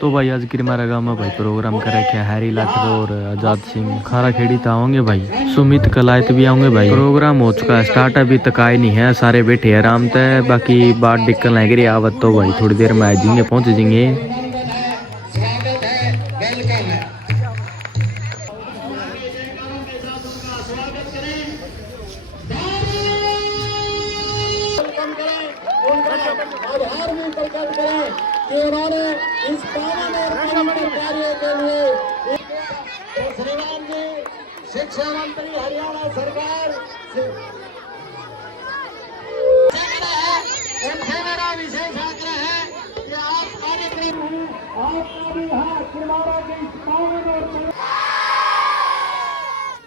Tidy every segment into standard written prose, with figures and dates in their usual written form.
तो भाई आज की हमारा गाँव में भाई प्रोग्राम कर रखे हैरी लाठर और आजाद सिंह खारा खेड़ी तो आओगे भाई, सुमित कलायत भी आओगे भाई। प्रोग्राम हो चुका है स्टार्ट, अभी तक आए नहीं है, सारे बैठे आराम से, बाकी बात डिक्कल है गिरी आवत तो भाई थोड़ी देर में आ जाएंगे, पहुंच जाएंगे। आभार भी प्रकट करें कि उन्होंने इस पावन और पवित्र कार्य के लिए श्रीराम जी शिक्षा मंत्री हरियाणा सरकार उनसे मेरा विशेष आग्रह है कि आप कार्यक्रम आपका भी हाथ निर्माणों के इस पावन और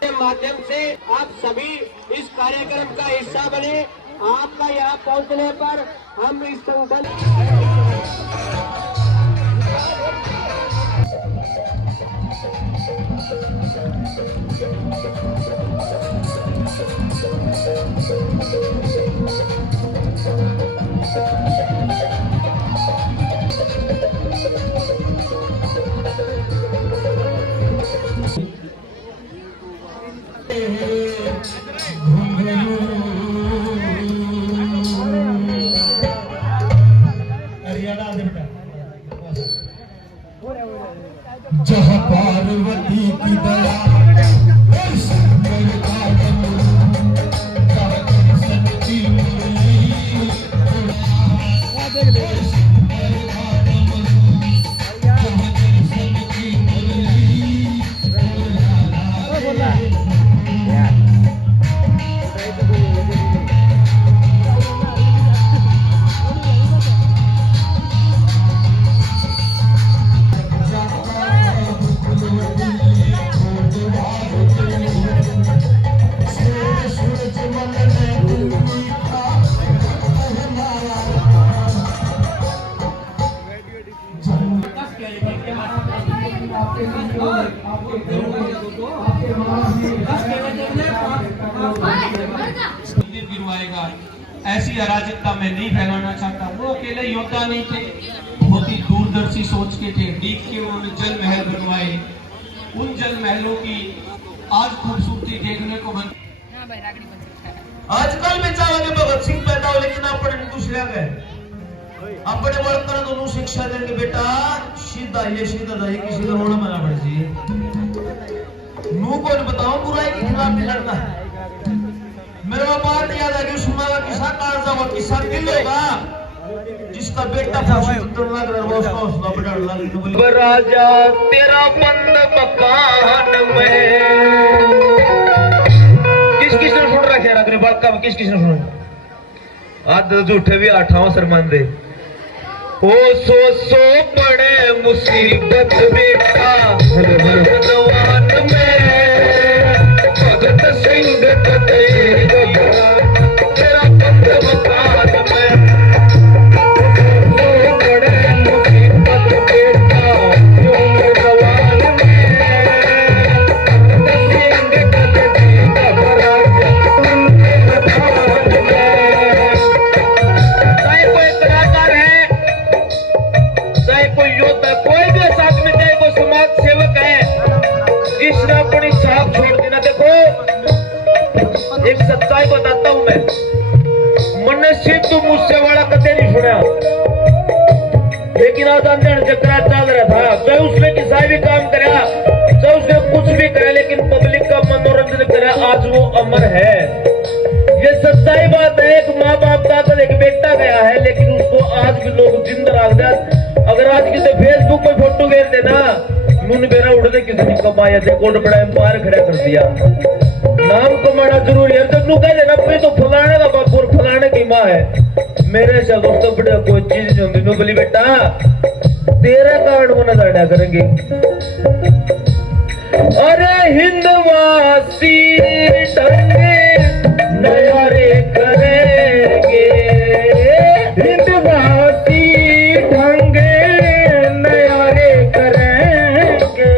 के माध्यम से आप सभी इस कार्यक्रम का हिस्सा बने। आपका यहाँ पहुँचने पर हम इस संगठन जहाँ पार्वती की दया ऐसी अराजकता में नहीं फैलाना चाहता। वो अकेले योद्धा नहीं थे, बहुत ही दूरदर्शी सोच के थे। डीक के उन्होंने जल महल बनवाए, उन जल महलों की आज खूबसूरती देखने को बन। आजकल में चाहे भगत सिंह पैदा हो, लेकिन अपने दूसरे गए अपने वर्कर दोनों शिक्षा देंगे बेटा सीधा ये सीधा जाइए, किसी का रोना मना पड़ जाइए। मुंह को बताओ बुराई के खिलाफ नहीं लड़ना है। मेरे को बात याद आ गई, सुना किसा कारजा वो किसा दिल होगा जिसका बेटा तो लग रहा है उसका उसका बेटा लग राजा तेरा बंद मकान में। किस ने सुन रखा है अपने बात का, किस ने सुना? आज तो झूठे भी आठावां सरमान दे। ओ सो बड़े मुसीबत बेटा जवान में भगत सिंह तेरा बंद मकान में। ओ बड़े मुसीबत बेटा जवान में भगत सिंह चाहे कोई कलाकार है, चाहे कोई योद्धा, कोई भी साथ में, चाहे कोई समाज सेवक है जिसने अपनी छाप छोड़ देना। देखो एक सच्चाई बताता हूं मैं, मनुष्य तो मुझसे वाला कदे नहीं सुना, लेकिन आज अंदर चक्रा चल रहा था। चाहे उसने किसी भी काम करा, चाहे उसने कुछ भी करा, लेकिन पब्लिक का मनोरंजन करा, आज वो अमर है। ये सच्चाई बात है। एक माँ बाप का अगर एक बेटा गया है, लेकिन उसको आज भी लोग जिंदा रख दे। अगर आज किसी फेसबुक पर फोटो घेर देना, मुन बेरा उड़ दे, किसी ने कमाया थे कोट बड़ा एम्पायर खड़ा कर दिया। नाम कमाना जरूरी है, तो कह देना भाई तो फलाने का बाप और फलाने की माँ है। मेरे से दोस्तों बड़े कोई चीज नहीं होती। बोली बेटा तेरा कारण वो नजर करेंगे। अरे हिंदवासी टंगे नयारे करेंगे, हिंदवासी ढंगे नयारे करेंगे,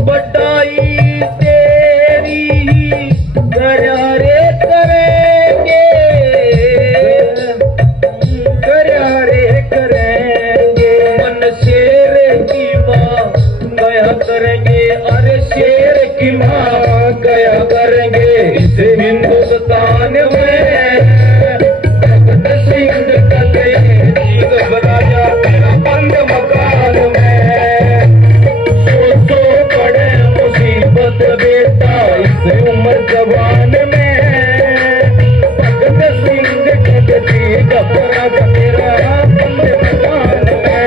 बटाई तेरी गरारे करेंगे, गरारे करेंगे। मन शेर की माँ गया करेंगे, अरे शेर की माँ गया करेंगे इस हिंदुस्तान में। भगत सिंह कले जी घबराया तेरा बंद मकान में। सो पड़े मुसीबत बेटा इस उम्र जवान में। भगत सिंह कले जी घबराया तेरा बंद मकान में।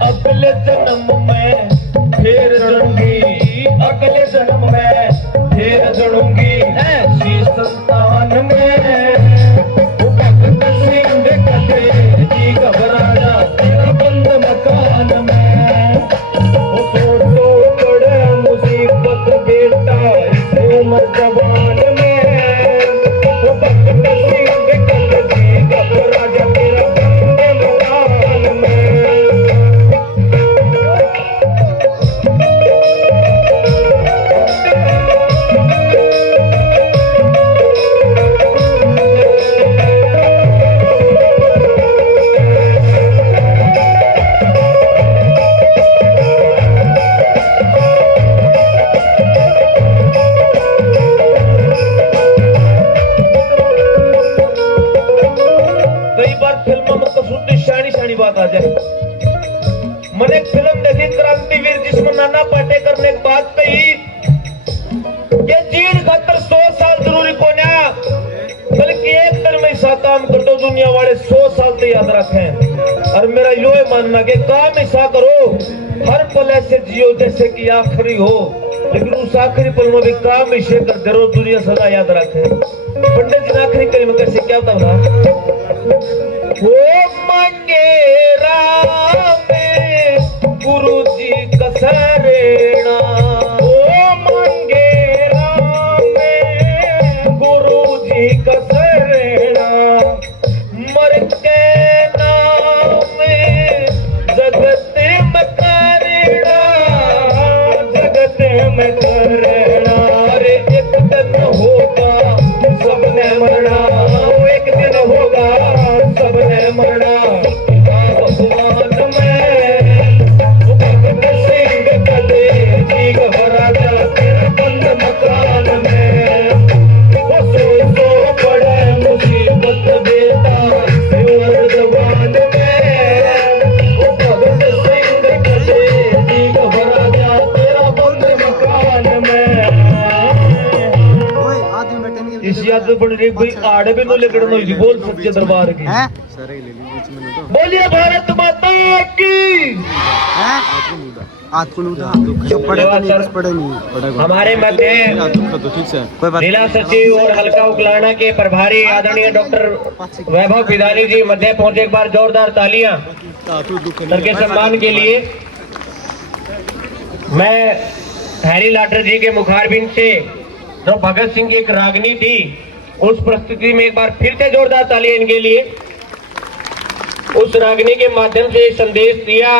अगले जन्म में फिर जुड़ूंगी ऐसी संतान में। भगत सिंह कले जी घबराया तेरा बंद मकान में। तो बड़े मुसीबत बेटा इस उम्र जवान में। भगत सिंह कले जी घबराया तेरा बंद मकान में। बात आ जाए। मैंने एक फिल्म देखी क्रांतिवीर जिसमें नाना पाटेकर ने एक बात कही कि जीण खातर 100 साल जरूरी को ना बल्कि एक दिन में ऐसा काम कर दो दुनिया वाले 100 साल तो याद रखें। और मेरा यो मानना कि काम ऐसा करो हर पल ऐसे जियो जैसे कि आखिरी हो, लेकिन उस आखिरी पल में भी काम ऐसे करते रहो दुनिया सदा याद रखे। पंडित जी ने आखिरी कड़ी में कैसे क्या होता वो मंगेरा में गुरु जी कसरेणा। ओ मंगेरा में गुरु जी कसरेणा। मर के नाम जगत में करेणा। जगत में करेणा। अरे एक दिन होगा सबने मरना। एक दिन होगा सबने मरना। भगवान में भगत सिंह कले जी घबराया तेरा बंद मकान में। वो सो पड़े मुसीबत बेटा उम्र जवान में। वो भगत सिंह कले जी घबराया तेरा बंद मकान में। इस याद बन रही कोई आड़ भी नो लगड़नो बोल सच्चे दरबार की। बोलिए भारत माता की। हमारे मध्य जिला सचिव और हल्का उकलाना के प्रभारी आदरणीय डॉक्टर वैभव पिदाली जी मध्य पहुंचे। एक बार जोरदार तालियां उनके सम्मान के लिए। मैं हैरी लाटर जी के मुखारबिंद से जो भगत सिंह की एक रागनी थी उस प्रस्तुति में एक बार फिर से जोरदार तालियां इनके लिए। उस रागनी के माध्यम से संदेश दिया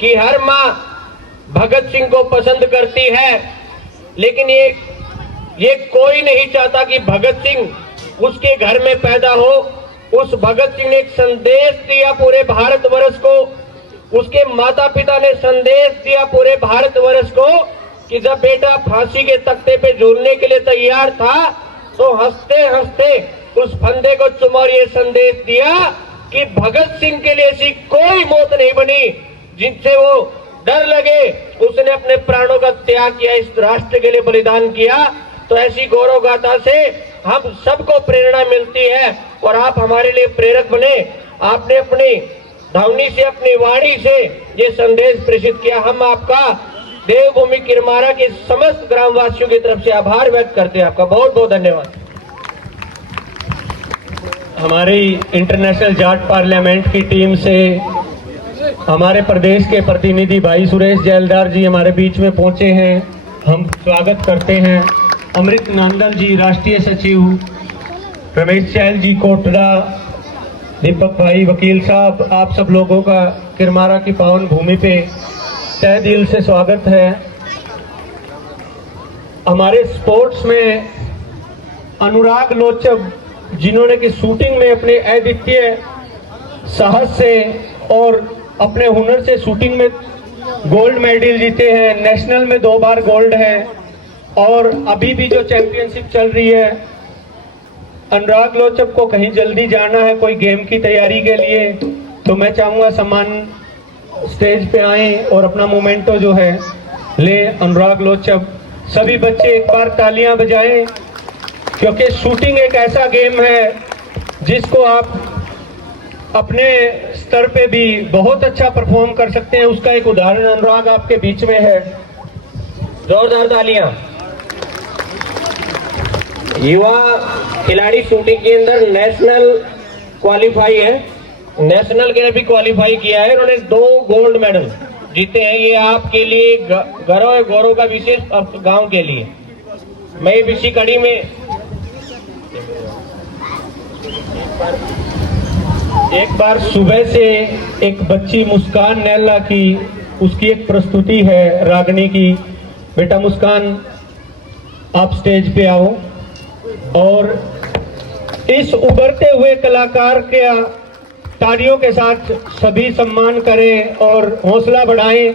कि हर माँ भगत सिंह को पसंद करती है, लेकिन ये कोई नहीं चाहता कि भगत सिंह उसके घर में पैदा हो। उस भगत सिंह ने एक संदेश दिया पूरे भारतवर्ष को। उसके माता पिता ने संदेश दिया पूरे भारतवर्ष को कि जब बेटा फांसी के तख्ते पे झूलने के लिए तैयार था तो हंसते हंसते उस फंदे को चुमा और ये संदेश दिया कि भगत सिंह के लिए ऐसी कोई मौत नहीं बनी जिनसे वो डर लगे। उसने अपने प्राणों का त्याग किया, इस राष्ट्र के लिए बलिदान किया। तो ऐसी गौरव गाथा से हम सबको प्रेरणा मिलती है और आप हमारे लिए प्रेरक बने। आपने अपनी ध्वनि से, अपनी वाणी से ये संदेश प्रेषित किया। हम आपका देवभूमि किरमारा के समस्त ग्रामवासियों की तरफ से आभार व्यक्त करते हैं। आपका बहुत बहुत धन्यवाद। हमारी इंटरनेशनल जाट पार्लियामेंट की टीम से हमारे प्रदेश के प्रतिनिधि भाई सुरेश जैलदार जी हमारे बीच में पहुंचे हैं। हम स्वागत करते हैं अमृत नांदल जी, राष्ट्रीय सचिव, रमेश चहल जी कोटड़ा, दीपक भाई वकील साहब, आप सब लोगों का किरमारा की पावन भूमि पे तहे दिल से स्वागत है। हमारे स्पोर्ट्स में अनुराग लोचब, जिन्होंने कि शूटिंग में अपने अद्वितीय साहस से और अपने हुनर से शूटिंग में गोल्ड मेडल जीते हैं, नेशनल में 2 बार गोल्ड है, और अभी भी जो चैंपियनशिप चल रही है, अनुराग लोचब को कहीं जल्दी जाना है कोई गेम की तैयारी के लिए, तो मैं चाहूँगा सम्मान स्टेज पे आए और अपना मोमेंटो जो है ले। अनुराग लोचब, सभी बच्चे एक बार तालियां बजाएं, क्योंकि शूटिंग एक ऐसा गेम है जिसको आप अपने स्तर पे भी बहुत अच्छा परफॉर्म कर सकते हैं। उसका एक उदाहरण अनुराग आपके बीच में है। जोरदार तालियां। युवा खिलाड़ी शूटिंग के अंदर नेशनल क्वालिफाई है, नेशनल के लिए भी क्वालिफाई किया है, उन्होंने 2 गोल्ड मेडल जीते हैं। ये आपके लिए गर्व है, गौरव का विशेष गांव के लिए। मैं इसी कड़ी में एक बार सुबह से एक बच्ची मुस्कान नैला की, उसकी एक प्रस्तुति है रागनी की। बेटा मुस्कान, आप स्टेज पे आओ और इस उभरते हुए कलाकार के तालियों के साथ सभी सम्मान करें और हौसला बढ़ाएं।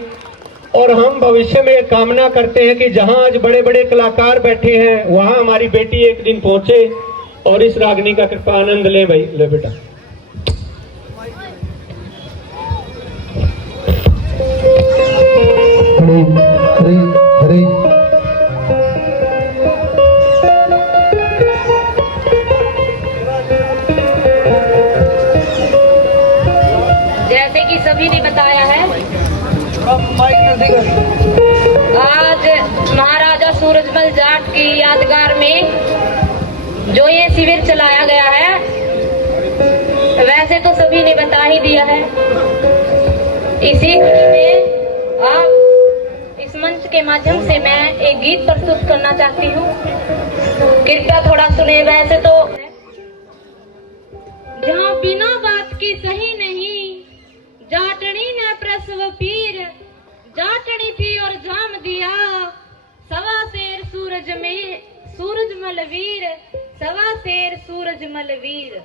और हम भविष्य में कामना करते हैं कि जहां आज बड़े बड़े कलाकार बैठे हैं, वहां हमारी बेटी एक दिन पहुंचे और इस रागनी का कृपा आनंद ले। भाई ले बेटा। हरे हरे हरे। जैसे कि सभी ने बताया है, आज महाराजा सूरजमल जाट की यादगार में जो ये शिविर चलाया गया है, वैसे तो सभी ने बता ही दिया है। इसी कड़ी में आप इस मंच के माध्यम से मैं एक गीत प्रस्तुत करना चाहती हूँ, कृपया थोड़ा सुने। वैसे तो जहाँ बिना बात की सही नहीं, जाटनी ने प्रसव पीर, जाटनी थी और जाम दिया, सवा शेर सूरजमल वीर, सवा शेर सूरजमल वीर।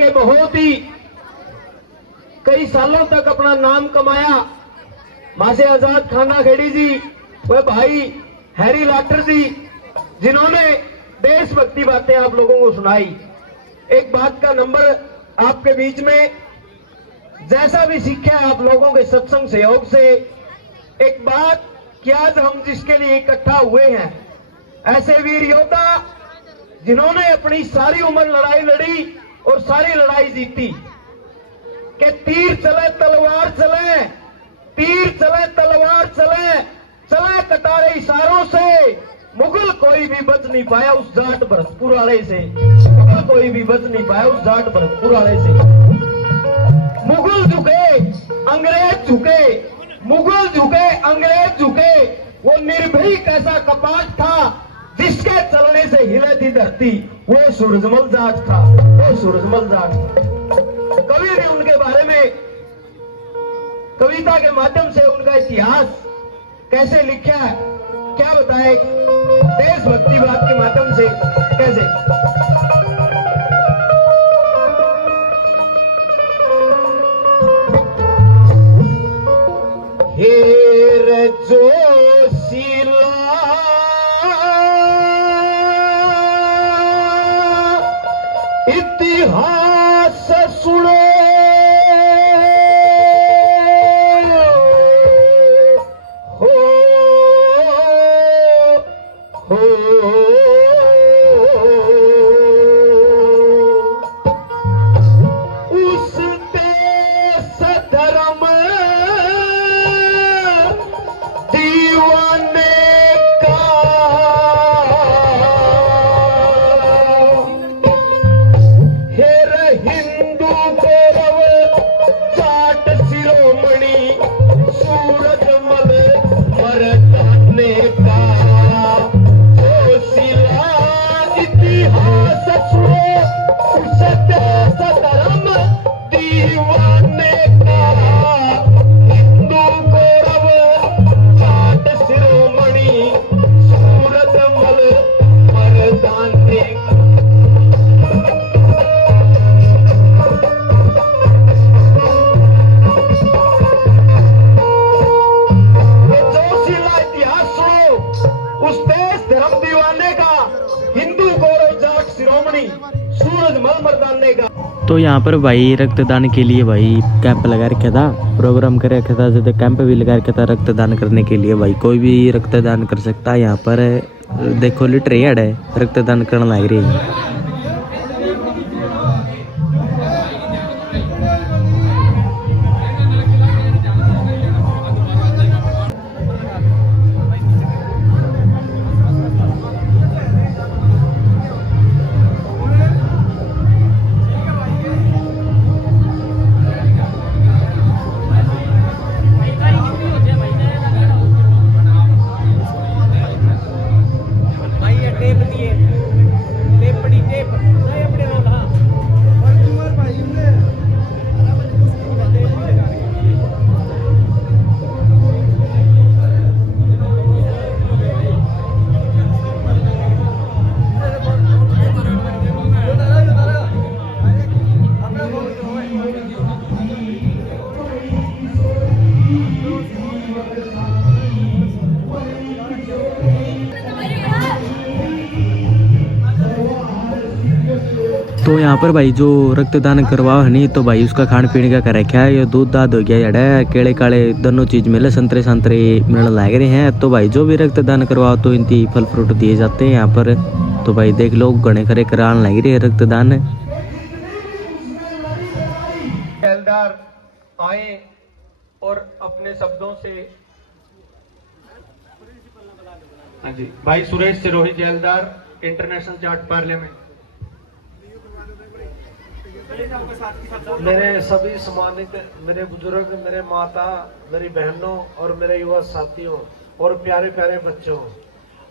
आगे बहुत ही कई सालों तक अपना नाम कमाया। मासे आजाद खाना खेड़ी जी, वह भाई हैरी लाटर जी, जिन्होंने देशभक्ति बातें आप लोगों को सुनाई। एक बात का नंबर आपके बीच में, जैसा भी सीखा है आप लोगों के सत्संग सहयोग से, एक बात कि आज हम जिसके लिए इकट्ठा हुए हैं, ऐसे वीर योद्धा जिन्होंने अपनी सारी उम्र लड़ाई लड़ी और सारी लड़ाई जीती, कि तीर चले तलवार चले, तीर चले तलवार चले, चले कटारे इशारों से, मुगल कोई भी बच नहीं पाया उस जाट भरतपुर वाले से, मुगल कोई भी बच नहीं पाया उस जाट भरतपुर वाले से। मुगल झुके, अंग्रेज झुके, मुगल झुके, अंग्रेज झुके, वो निर्भीक ऐसा कपाट था जिसके चलने से हिले थी धरती, वो सूरजमल जाट था, वो सूरजमल जाट। कवि ने उनके बारे में कविता के माध्यम से उनका इतिहास कैसे लिखा है, क्या बताए, देशभक्ति बात के माध्यम से कैसे। हेर जोशीला इतिहास सुनो, उस देश धर्म दीवाने का हेर हिंदू गौरव जाट शिरोमणि सूरजमल मर्दाने का, जोशीला इतिहास सुनो, उस देश धर्म दीवाने का, हिंदू गौरव जाट शिरोमणि सूरजमल मर्दाने का। जोशीला इतिहास सुनो, उस देश धर्म दीवाने का, हिंदू गौरव जाट शिरोमणि सूरजमल मर्दाने का। तो यहाँ पर भाई रक्तदान के लिए भाई कैंप लगा रखा था, प्रोग्राम कर रखा था, जैसे कैंप भी लगा रखा था रक्तदान करने के लिए। भाई कोई भी रक्तदान कर सकता है। यहाँ पर देखो लीटर हेड है, रक्तदान करने लग रही है। तो यहाँ पर भाई जो रक्तदान करवाओ है नहीं, तो भाई उसका खान पीने का कर रखा है। ये दूध दाद हो गया, जड़ा केले काले दोनों चीज मिले, संतरे संतरे मिलने लग रहे हैं। तो भाई जो भी रक्तदान करवाओ तो इनकी फल फ्रूट दिए जाते हैं यहाँ पर। तो भाई देख लो घने खरे कराने लग रही है रक्तदान। जैलदार आए और अपने शब्दों से, हाँ जी, भाई सुरेश सिरोही जैलदार, इंटरनेशनल जाट पार्लियामेंट। मेरे सभी सम्मानित, मेरे बुजुर्ग, मेरे माता, मेरी बहनों और मेरे युवा साथियों और प्यारे प्यारे बच्चों,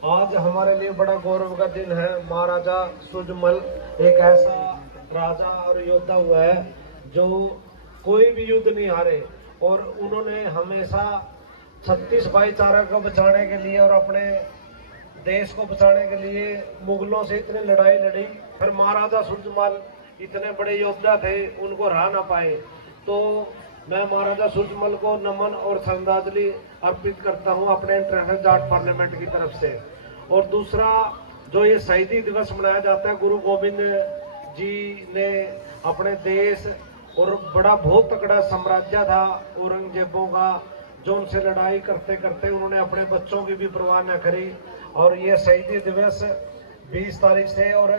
आज हमारे लिए बड़ा गौरव का दिन है। महाराजा सूरजमल एक ऐसा राजा और योद्धा हुआ है जो कोई भी युद्ध नहीं हारे, और उन्होंने हमेशा 36 भाईचारा को बचाने के लिए और अपने देश को बचाने के लिए मुगलों से इतनी लड़ाई लड़ी। फिर महाराजा सूरजमल इतने बड़े योद्धा थे उनको हरा ना पाए। तो मैं महाराजा सूरजमल को नमन और श्रद्धांजलि अर्पित करता हूं अपने इंटरनेशनल जाट पार्लियामेंट की तरफ से। और दूसरा जो ये शहीदी दिवस मनाया जाता है, गुरु गोविंद जी ने अपने देश और बड़ा बहुत तगड़ा साम्राज्य था औरंगजेबों का, जो उनसे लड़ाई करते करते उन्होंने अपने बच्चों की भी परवाह न करी। और ये शहीदी दिवस 20 तारीख से और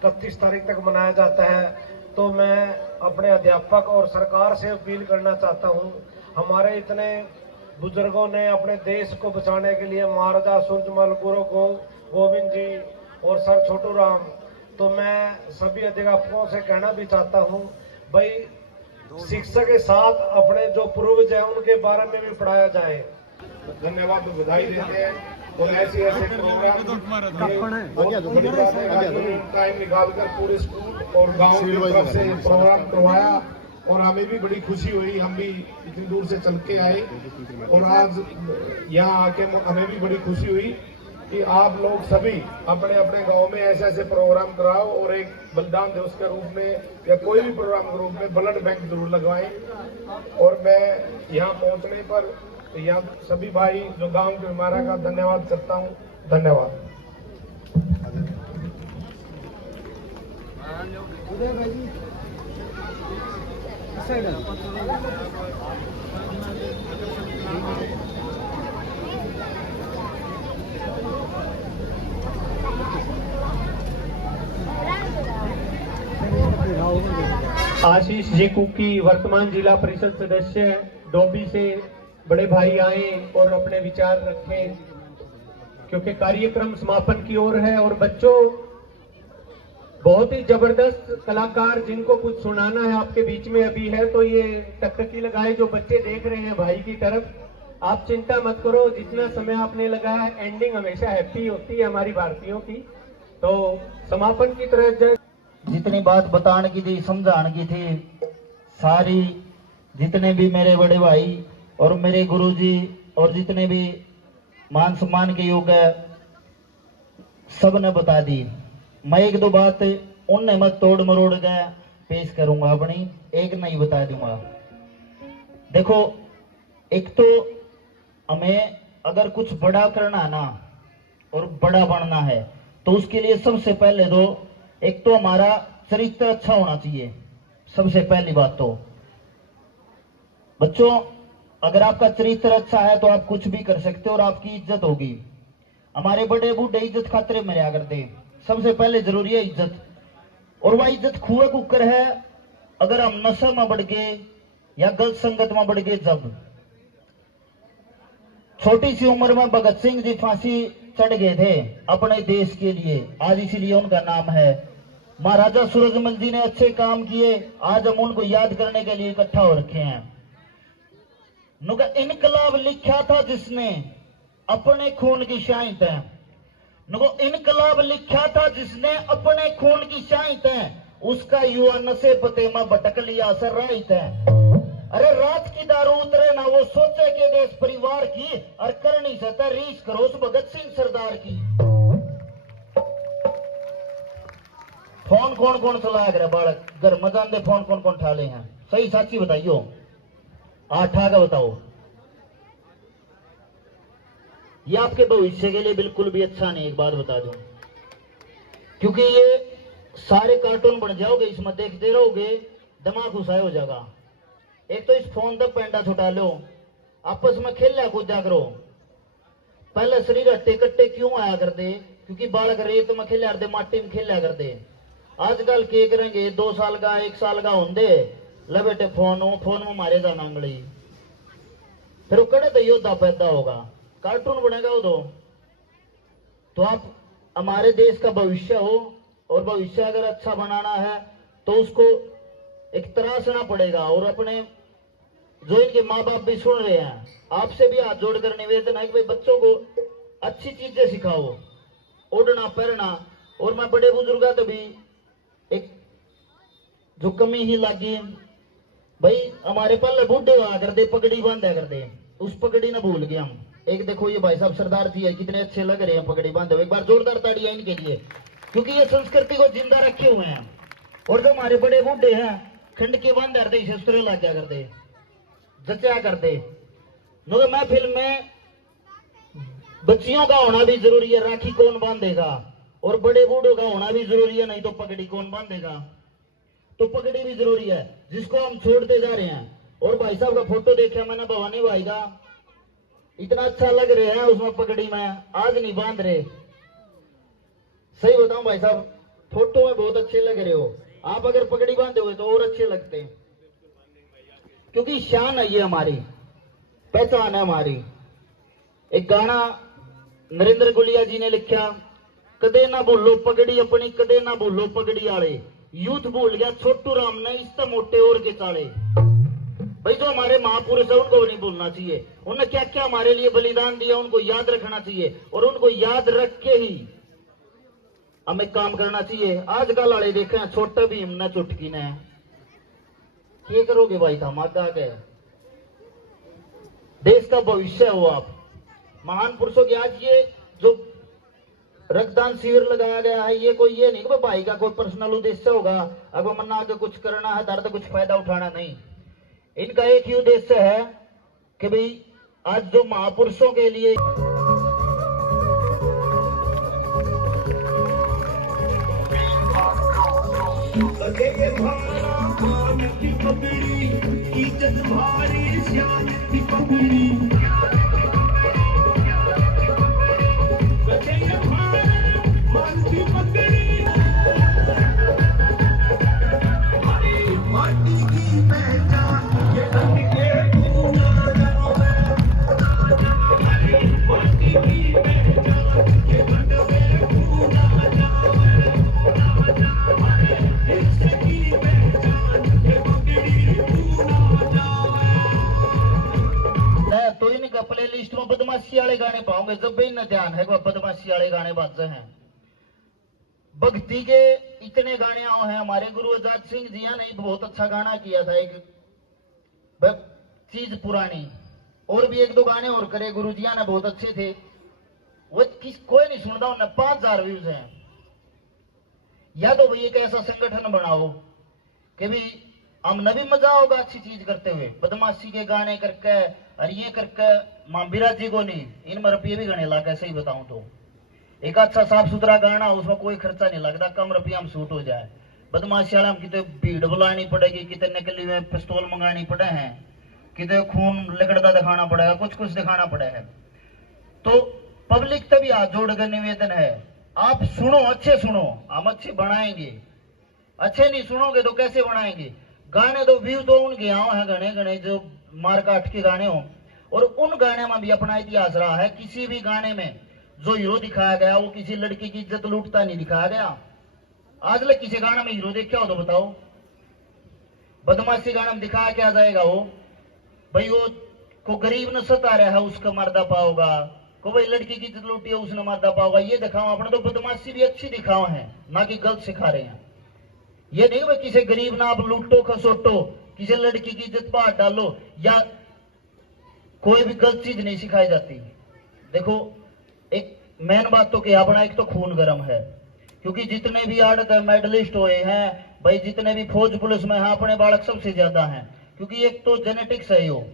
31 तारीख तक मनाया जाता है। तो मैं अपने अध्यापक और सरकार से अपील करना चाहता हूँ, हमारे इतने बुजुर्गों ने अपने देश को बचाने के लिए, महाराजा सूरजमल, गुरु गोविंद जी और सर छोटू राम, तो मैं सभी अध्यापकों से कहना भी चाहता हूँ, भाई शिक्षा के साथ अपने जो पूर्वज हैं उनके बारे में भी पढ़ाया जाए। धन्यवाद और बधाई देते हैं। और ऐसे ऐसे प्रोग्राम टाइम निकालकर पूरे स्कूल और गांव की तरफ से प्रोग्राम करवाया और हमें भी बड़ी खुशी हुई। हम भी इतनी दूर से चल के आए और आज यहाँ आके हमें भी बड़ी खुशी हुई कि आप लोग सभी अपने अपने गांव में ऐसे ऐसे प्रोग्राम कराओ और एक बलिदान दिवस के रूप में या कोई भी प्रोग्राम के रूप में ब्लड बैंक जरूर लगवाएं। और मैं यहाँ पहुँचने पर यहाँ सभी भाई जो गांव के हमारा का धन्यवाद करता हूँ। धन्यवाद। आशीष जी कुकी वर्तमान जिला परिषद सदस्य डोबी से बड़े भाई आए और अपने विचार रखें, क्योंकि कार्यक्रम समापन की ओर है। और बच्चों, बहुत ही जबरदस्त कलाकार जिनको कुछ सुनाना है आपके बीच में अभी है, तो ये टकटकी लगाए जो बच्चे देख रहे हैं भाई की तरफ। आप चिंता मत करो, जितना समय आपने लगाया, एंडिंग हमेशा हैप्पी होती है हमारी भारतीयों की। तो समापन की तरह जितनी बात बताने की थी, समझाने की थी, सारी जितने भी मेरे बड़े भाई और मेरे गुरुजी और जितने भी मान सम्मान के योग है, सब ने बता दी। मैं एक दो बात उनने मत तोड़ मरोड़ के पेश करूंगा, अपनी एक नहीं बता दूंगा। देखो, एक तो हमें अगर कुछ बड़ा करना ना और बड़ा बनना है, तो उसके लिए सबसे पहले तो एक तो हमारा चरित्र अच्छा होना चाहिए। सबसे पहली बात तो बच्चों, अगर आपका चरित्र अच्छा है तो आप कुछ भी कर सकते हो और आपकी इज्जत होगी। हमारे बड़े बूढ़े इज्जत खातिर मरा करते, सबसे पहले जरूरी है इज्जत। और वह इज्जत खुआ कुकर है अगर हम नशा में बढ़ गए या गलत संगत में बढ़ गए। जब छोटी सी उम्र में भगत सिंह जी फांसी चढ़ गए थे अपने देश के लिए, आज इसीलिए उनका नाम है। महाराजा सूरजमल जी ने अच्छे काम किए, आज हम उनको याद करने के लिए इकट्ठा हो रखे हैं। इनकलाब लिखा था जिसने अपने खून की शाहिद है। इनकलाब लिखा था जिसने अपने खून की शाहिद है, उसका युवा नशे पते में भटक लिया असर राहित है। अरे रात की दारू उतरे ना, वो सोचे के देश परिवार की, और करनी से रीस करो उस भगत सिंह सरदार की। फोन कौन कौन चला रहा बालक घर मजान दे, फोन कौन कौन ठाले हैं? सही साची बताइयो, आठा का बताओ। ये आपके भविष्य के लिए बिल्कुल भी अच्छा नहीं, एक बात बता दूं, क्योंकि ये सारे कार्टून बन जाओगे, इसमें देखते रहोगे, दिमाग घुसाए हो जाएगा। एक तो इस फोन तक पेंडा छुटा लो, आपस में खेला कूदा करो। पहले शरीर हट्टे कट्टे क्यों आया करते? क्योंकि बालक रेत में खेला करते, माटी में खेला करते। आजकल के करेंगे 2 साल का 1 साल का होंगे, ले बेटे फोन में मारे जाना अंगड़ी, फिर वो कड़े तो योद्धा पैदा होगा, कार्टून बनेगा वो। तो आप हमारे देश का भविष्य हो, और भविष्य अगर अच्छा बनाना है तो उसको एक तराशना पड़ेगा। और अपने जो इनके माँ बाप भी सुन रहे हैं, आपसे भी हाथ जोड़कर निवेदन है कि भाई बच्चों को अच्छी चीजें सिखाओ, उड़ना पहनना। और मैं बड़े बुजुर्ग तो भी एक जो कमी ही लगी भाई, हमारे पहले बूढ़े हुआ करते, पगड़ी बांधा करते, उस पगड़ी ना भूल गए हम। एक देखो ये भाई साहब सरदार जी है, कितने अच्छे लग रहे हैं पगड़ी बांधे हुए। एक बार जोरदार ताड़ियां इनके लिए, क्योंकि ये संस्कृति को जिंदा रखे हुए हैं। और जो हमारे बड़े बूढ़े हैं खंड के बांध करते शस्त्र लग गया करते जचा करते। मगर महफिल में बच्चियों का होना भी जरूरी है, राखी कौन बांधेगा, और बड़े बूढ़ों का होना भी जरूरी है, नहीं तो पगड़ी कौन बांधेगा। तो पगड़ी भी जरूरी है जिसको हम छोड़ते जा रहे हैं। और भाई साहब का फोटो देखा मैंने भवानी भाई का, इतना अच्छा लग रहे हैं उसमें पगड़ी में, आज नहीं बांध रहे। सही बताऊं भाई साहब, फोटो में बहुत अच्छे लग रहे हो, आप अगर पगड़ी बांधे हुए तो और अच्छे लगते हैं, क्योंकि शान है ये, हमारी पहचान है हमारी। एक गाना नरेंद्र गुलिया जी ने लिखा, कदे ना भूलो पगड़ी अपनी, कदे ना भूलो पगड़ी आले, यूथ भूल गया छोटू राम ने इस मोटे और के चाले। भाई जो हमारे महापुरुष है उनको नहीं भूलना चाहिए, उन्होंने क्या क्या हमारे लिए बलिदान दिया उनको याद रखना चाहिए, और उनको याद रख के ही हमें काम करना चाहिए। आजकल वाले देखे छोटे भीम ने चुटकी ने क्या करोगे भाई साहब, आगे गए देश का भविष्य हो आप। महान पुरुषों की आज ये जो रक्तदान शिविर लगाया गया है, ये कोई ये नहीं कि भाई का कोई पर्सनल उद्देश्य होगा, अगर मन्ना आगे कुछ करना है दर्द कुछ फायदा उठाना, नहीं। इनका एक ही उद्देश्य है कि भाई आज जो महापुरुषों के लिए तो इनका प्ले लिस्ट में बदमाशी वाले गाने पाओगे, जब भी इन्हें ध्यान है कि बदमाशी वाले गाने बाजे हैं। भक्ति के इतने गाने हैं, हमारे गुरु आजाद सिंह जी ने एक बहुत अच्छा गाना किया था, एक चीज पुरानी, और भी एक दो गाने और करे गुरु जी ने, बहुत अच्छे थे। वो कोई नहीं सुनता, उन्हें 5000 व्यूज हैं। या तो भाई एक ऐसा संगठन बनाओ कि भी हमने भी मजा होगा अच्छी चीज करते हुए, बदमाशी के गाने करके और ये करके मां बिराज जी को नहीं, इनमें रुपये भी गणे लगे। सही बताऊं तो एक अच्छा साफ सुथरा गाना, उसमें कोई खर्चा नहीं लगता, कम रुपया हम शूट हो जाए। बदमाशी वाले हम कितने भीड़ बुलानी पड़ेगी, कितने निकली में पिस्तौल मंगानी पड़े हैं, कितने खून लिकड़ता दिखाना पड़ेगा, कुछ कुछ दिखाना पड़ेगा। तो पब्लिक तभी हाथ जोड़ कर निवेदन है, आप सुनो, अच्छे सुनो, हम अच्छे बनाएंगे। अच्छे नहीं सुनोगे तो कैसे बनाएंगे। गाने तो व्यू तो उनके यहाँ है घने घने जो मार काट के गाने हो, और उन गाने में भी अपना इतिहास रहा है। किसी भी गाने में जो हीरो दिखाया गया वो किसी लड़की की इज्जत लूटता नहीं दिखाया गया। आज लग किसी गाना में हीरो देख क्या हो तो बताओ, बदमाशी गाना में दिखाया क्या जाएगा। वो भाई वो को गरीब न सता रहा है उसका मर्दा पाओगा, को भाई लड़की की इज्जत लूटी है उसने मर्दा पाओगा, ये दिखाओ। अपने तो बदमाशी भी अच्छी दिखाओ है, ना कि गलत सिखा रहे हैं। ये नहीं भाई किसी गरीब ना आप लूटो खसोटो, किसी लड़की की इज्जत पर हाथ डालो, या कोई भी गलत चीज नहीं सिखाई जाती। देखो एक मेन बात तो क्या अपना एक तो खून गर्म है, क्योंकि जितने भी आर्ट मेडलिस्ट हुए हैं भाई, जितने भी फौज पुलिस में हैं, अपने बालक सबसे ज्यादा हैं, क्योंकि एक तो जेनेटिक्स है यो,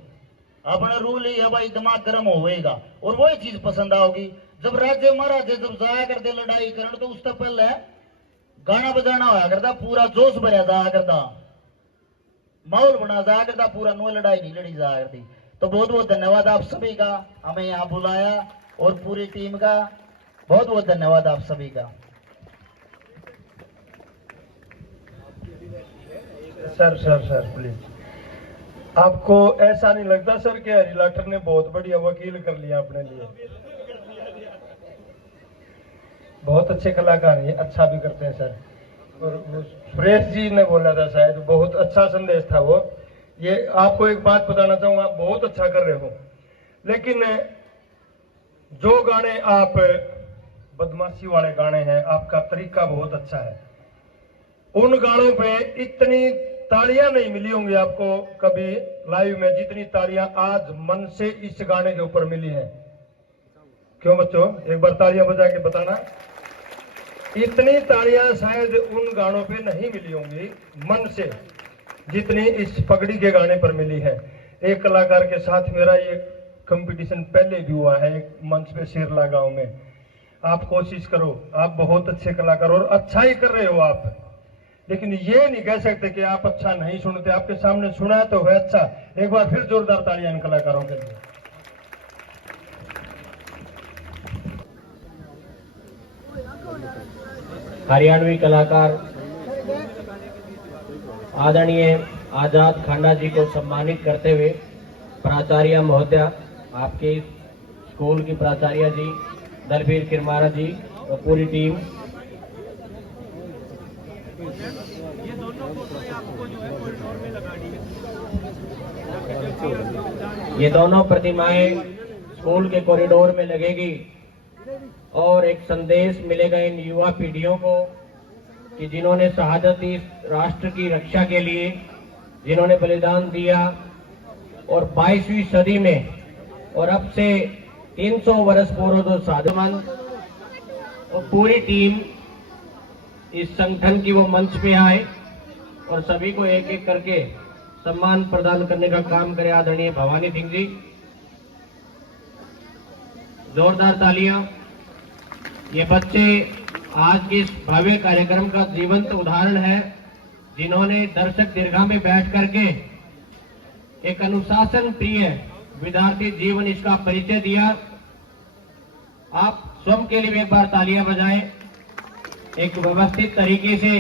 अपना रूल ही है भाई, दिमाग गर्म होएगा और वही चीज पसंद आओगी। जब राज्य महाराजे जब जाया करते लड़ाई करने, तो उससे पहले गाना बजाना होया करता, पूरा जोश भरा जाया करता, माहौल बना जाया करता पूरा, नो लड़ाई नहीं लड़ी जाया करती। तो बहुत बहुत धन्यवाद आप सभी का, हमें यहाँ बुलाया, और पूरी टीम का बहुत बहुत धन्यवाद आप सभी का। सर प्लीज, आपको ऐसा नहीं लगता सर कि हरी लाठर ने बहुत बढ़िया वकील कर लिया अपने लिए? बहुत अच्छे कलाकार हैं, अच्छा भी करते हैं सर। और सुरेश जी ने बोला था शायद, बहुत अच्छा संदेश था वो। ये आपको एक बात बताना चाहूंगा, आप बहुत अच्छा कर रहे हो, लेकिन जो गाने आप बदमाशी वाले गाने हैं, आपका तरीका बहुत अच्छा है। उन गानों पे इतनी तालियां नहीं मिली होंगी आपको कभी लाइव में, जितनी तालियां आज मन से इस गाने के ऊपर मिली है। क्यों बच्चों, एक बार तालियां बजा के बताना। इतनी तालियां शायद उन गानों पे नहीं मिली होंगी मन से जितनी इस पगड़ी के गाने पर मिली है। एक कलाकार के साथ मेरा ये कंपटीशन पहले भी हुआ है एक मंच पे शेरला गांव में। आप कोशिश करो, आप बहुत अच्छे कलाकार और अच्छा ही कर रहे हो आप, लेकिन ये नहीं कह सकते कि आप अच्छा नहीं सुनते। आपके सामने सुना तो है अच्छा। एक बार फिर जोरदार तालियां इन कलाकारों के लिए। हरियाणवी कलाकार आदरणीय आजाद खांडा जी को सम्मानित करते हुए प्राचार्य महोदया, आपके स्कूल की प्राचार्य जी दलबीर किरमारा जी और पूरी टीम, ये दोनों प्रतिमाएं स्कूल के कॉरिडोर में लगेगी और एक संदेश मिलेगा इन युवा पीढ़ियों को कि जिन्होंने शहादत दी राष्ट्र की रक्षा के लिए, जिन्होंने बलिदान दिया और 22वीं सदी में और अब से 300 वर्ष पूर्व जो साधुमान और पूरी टीम इस संगठन की वो मंच पे आए और सभी को एक एक करके सम्मान प्रदान करने का काम करे। आदरणीय भवानी सिंह जी, जोरदार तालियां। ये बच्चे आज के इस भव्य कार्यक्रम का जीवंत उदाहरण है, जिन्होंने दर्शक दीर्घा में बैठ करके एक अनुशासन प्रिय विद्यार्थी जीवन इसका परिचय दिया। आप स्वयं के लिए एक बार तालियां बजाएं। एक व्यवस्थित तरीके से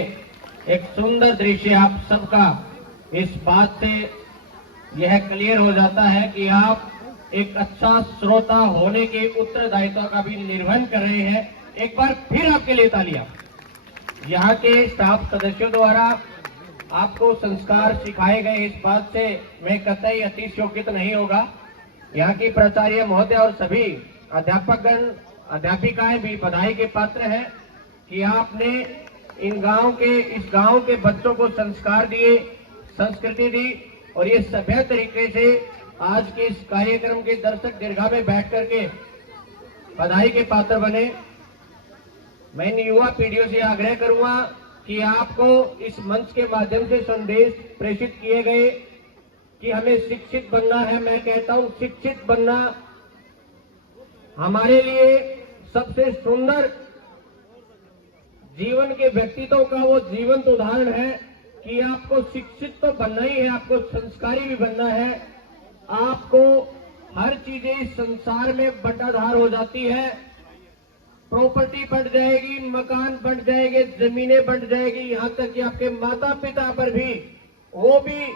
एक सुंदर दृश्य आप सबका इस बात से यह क्लियर हो जाता है कि आप एक अच्छा श्रोता होने के उत्तरदायित्व का भी निर्वहन कर रहे हैं। एक बार फिर आपके लिए तालियां। यहाँ के स्टाफ सदस्यों द्वारा आपको संस्कार सिखाए गए, इस बात से मैं कतई अतिशयोक्ति नहीं होगा। यहाँ की प्राचार्य महोदय और सभी अध्यापकगण अध्यापिकाएं भी बधाई के पात्र हैं कि आपने इन इस गांव के बच्चों को संस्कार दिए, संस्कृति दी और ये सभ्य तरीके से आज के इस कार्यक्रम के दर्शक दीर्घा में बैठ करके बधाई के पात्र बने। मैं इन युवा पीढ़ियों से आग्रह करूंगा कि आपको इस मंच के माध्यम से संदेश प्रेषित किए गए कि हमें शिक्षित बनना है। मैं कहता हूं शिक्षित बनना हमारे लिए सबसे सुंदर जीवन के व्यक्तित्व का वो जीवंत उदाहरण है कि आपको शिक्षित तो बनना ही है, आपको संस्कारी भी बनना है। आपको हर चीजें इस संसार में बंटाधार हो जाती है, प्रॉपर्टी बढ़ जाएगी, मकान बढ़ जाएंगे, जमीनें बढ़ जाएगी, यहाँ तक कि आपके माता पिता पर भी वो भी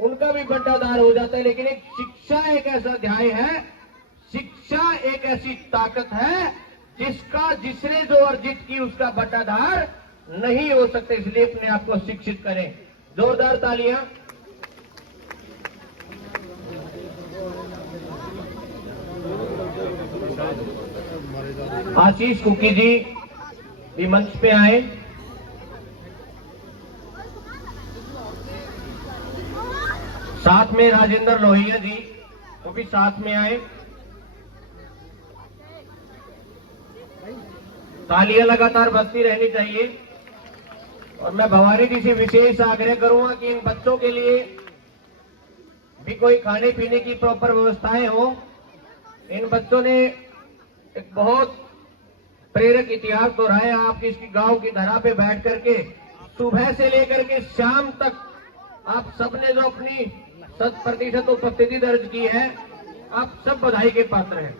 उनका भी बंटाधार हो जाता है। लेकिन एक शिक्षा एक ऐसा अध्याय है, शिक्षा एक ऐसी ताकत है जिसने जो अर्जित की उसका बंटाधार नहीं हो सकते। इसलिए अपने आप को शिक्षित करें। जोरदार तालियां। आशीष कुकी जी भी मंच पे आए। साथ में राजेंद्र लोहिया जी वो भी साथ में आए। तालियां लगातार बजती रहनी चाहिए। और मैं भवानी जी से विशेष आग्रह करूंगा कि इन बच्चों के लिए भी कोई खाने पीने की प्रॉपर व्यवस्थाएं हो। इन बच्चों ने एक बहुत प्रेरक इतिहास दोहराया। आप इसकी गांव की धरा पे बैठ करके सुबह से लेकर के शाम तक आप सबने जो अपनी 100% उपस्थिति दर्ज की है, आप सब बधाई के पात्र हैं।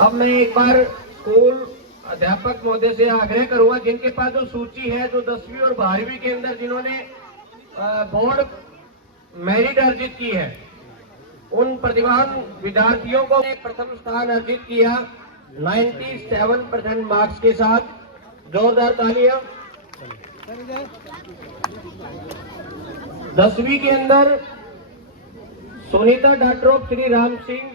अब मैं एक बार स्कूल अध्यापक महोदय से आग्रह करूंगा जिनके पास जो सूची है, जो 10वीं और 12वीं के अंदर जिन्होंने बोर्ड मेरिट अर्जित की है, उन प्रतिभावान विद्यार्थियों को प्रथम स्थान अर्जित किया 97% मार्क्स के साथ। जोरदार तालियां। 10वीं के अंदर सुनीता डॉक्टर श्री राम सिंह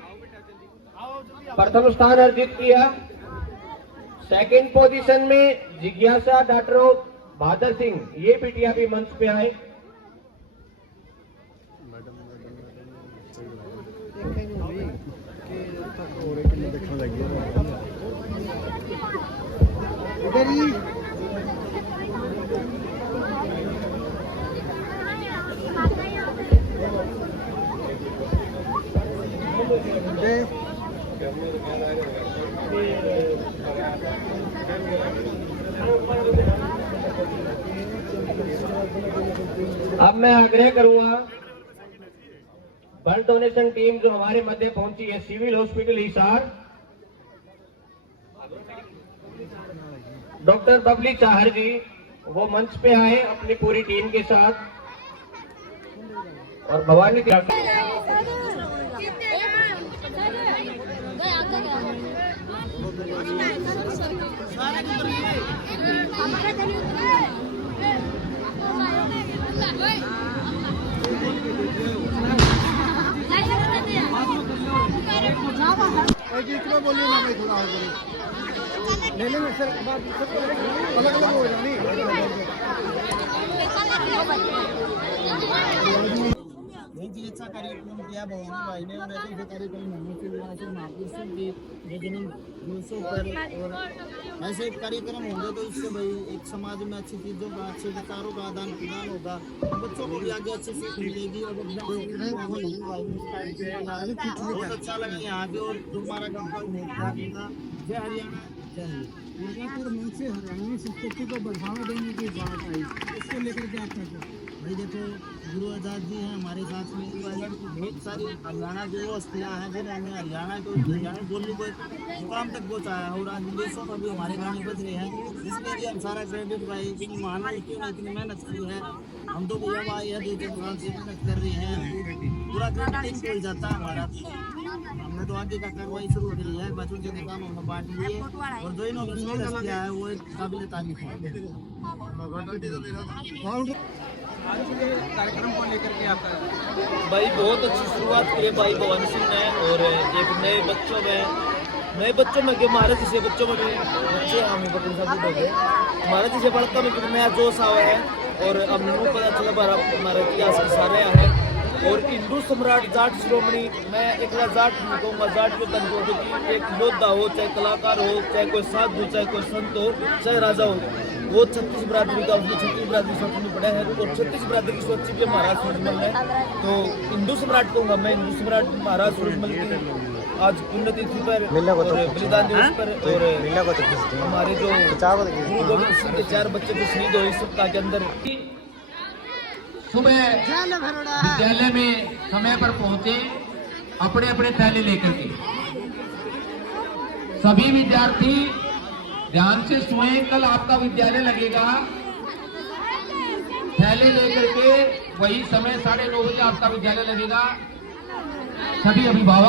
प्रथम स्थान अर्जित किया। सेकंड पोजीशन में जिज्ञासा डॉक्टर बहादुर सिंह, ये बिटिया भी मंच पे आए। अब मैं आग्रह करूंगा ब्लड डोनेशन टीम जो हमारे मध्य पहुंची है civil hospital Hisar, doctor Babli Chahar ji, वो मंच पे आए अपनी पूरी टीम के साथ। और भवानी बोलिए ना भाई, थोड़ा ले लेंगे सर, अलग अलग हो जानी। बहुत ही अच्छा कार्यक्रम किया भवानी भाई ने, और ऐसे कार्यक्रम होने से नागपुर से भी जन्म दिवसों पर और ऐसे कार्यक्रम होंगे तो इससे भाई एक समाज में अच्छी चीज़ों का, अच्छे विचारों का आदान प्रदान होगा, बच्चों को भी आगे अच्छी सीख मिलेगी। और बहुत अच्छा लगा यहाँ पे। और जो हमारा जय हरियाणा, मिर्जापुर मंच से हरियाणवी संस्कृति को बढ़ावा देने की बात आई, इसको लेकर क्या कहते हैं? भाई देखो, गुरु आजाद जी हैं हमारे साथ में, बहुत सारी हरियाणा की वो हस्तियाँ हैं जिन्होंने हरियाणा बोलने को मुकाम तक पहुँचाया, और आज विदेशों पर भी हमारे गाने बज रहे हैं। इसके लिए हम सारा क्रेडिट भाई इतनी महान क्यों ने इतनी मेहनत की है। हम तो भैया भाई है, 2 साल से मेहनत कर रहे हैं, पूरा क्रेडिट इनको जाता है हमारा। हमने तो आगे का कार्रवाई शुरू कर लिया है, बच्चों के काम हमने बांट लिए, और जो इन्होंने किया है वो एक काबिल तारीफ है। कार्यक्रम को लेकर के आता है भाई बहुत अच्छी शुरुआत की है भाई भवानी सिंह ने, और एक नए बच्चों में के महाराज जैसे बच्चों में भी बच्चे हमें पकड़ सब हो गए, महाराज जैसे बड़का में कुछ नया जोश आया है। और अब मुझे पता चला हमारा इतिहास के सारे है। और हिंदू सम्राट जाट शिरोमणि, मैं एक जाट नहीं कहूँगा, जाट को तन को, क्योंकि एक योद्धा हो, चाहे कलाकार हो, चाहे कोई साधु, चाहे कोई संत हो, चाहे राजा हो, वो 36 बरादरी का, उसने 36 बरादरी सोच में पड़ा है, और 36 बरादरी की सोच भी महाराज सूरजमल है। तो हिंदू सम्राट कहूँगा मैं, हिंदू सम्राट महाराज सूरजमल की आज पुण्यतिथि पर और बलिदान दिवस पर, और हमारे जो गुरु गोविंद सिंह के 4 बच्चे जो शहीद हुए इस सप्ताह के अंदर। सुबह विद्यालय में समय पर पहुंचे, अपने अपने थैले लेकर के। सभी विद्यार्थी ध्यान से सुने, कल आपका विद्यालय लगेगा, थैले लेकर के वही समय 9:30 बजे आपका विद्यालय लगेगा। सभी अभिभावक